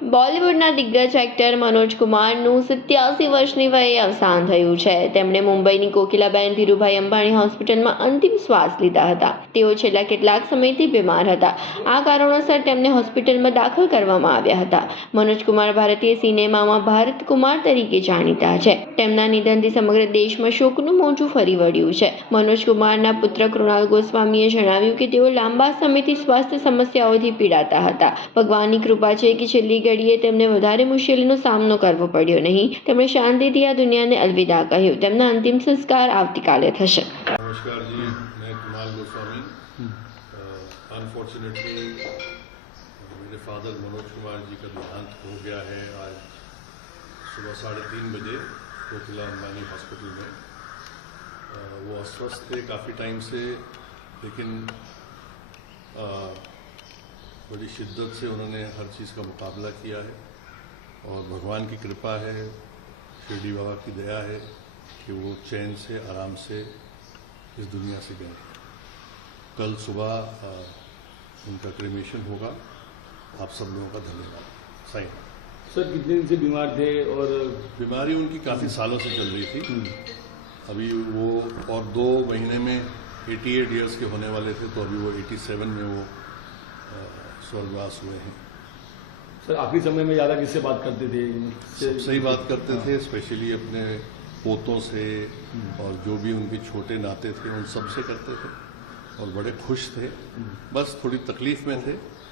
બોલિવૂડના દિગ્ગજ એક્ટર મનોજ કુમારનું સત્યાસી વર્ષની વયે અવસાન થયું છે તેમણે મુંબઈની કોકિલાબેન ધીરુભાઈ અંબાણી હોસ્પિટલમાં અંતિમ શ્વાસ લીધા હતા તેઓ છેલ્લા કેટલાક સમયથી બીમાર હતા આ કારણોસર તેમને હોસ્પિટલમાં દાખલ કરવામાં આવ્યા હતા મનોજ કુમાર ભારતીય સિનેમામાં ભારત કુમાર તરીકે જાણીતા છે તેમના નિધનથી સમગ્ર દેશમાં શોકનું મોજું ફરી વળ્યું છે મનોજ કુમારના પુત્ર કૃણાલ ગોસ્વામીએ જણાવ્યું કે તેઓ લાંબા સમયથી સ્વાસ્થ્ય સમસ્યાઓથી પીડાતા હતા ભગવાનની કૃપા છે કે છેલ્લી ઘડીએ તેમને વધારે મુશ્કેલીનો સામનો કરવો પડ્યો નહીં તેમણે શાંતિથી આ દુનિયાને અલવિદા કહ્યું તેમના અંતિમ સંસ્કાર આવતીકાલે થશે નમસ્કાર જી મેં કુમાર ગોસ્વામી અનફોર્ચ્યુનેટલી મેરે ફાધર મનોજ કુમારજી કા દેહાંત હો ગયા હે આજ સુબહ સાડે બજે કોકિલા અંબાની હોસ્પિટલ મેં વો અસ્વસ્થ થે કાફી ટાઈમ સે લેકિન बड़ी शिद्दत से उन्होंने हर चीज़ का मुकाबला किया है और भगवान की कृपा है शिरडी बाबा की दया है कि वो चैन से आराम से इस दुनिया से गए कल सुबह उनका क्रीमेशन होगा आप सब लोगों का धन्यवाद साइन सर कितने दिन से बीमार थे और बीमारी उनकी काफ़ी सालों से चल रही थी अभी वो और दो महीने में 88 इयर्स के होने वाले थे तो अभी वो 87 में वो आ, स्वर्गवास हुए हैं सर आखिरी समय में ज्यादा किससे बात करते थे सही बात करते थे स्पेशली अपने पोतों से और जो भी उनके छोटे नाते थे उन सबसे करते थे और बड़े खुश थे बस थोड़ी तकलीफ में थे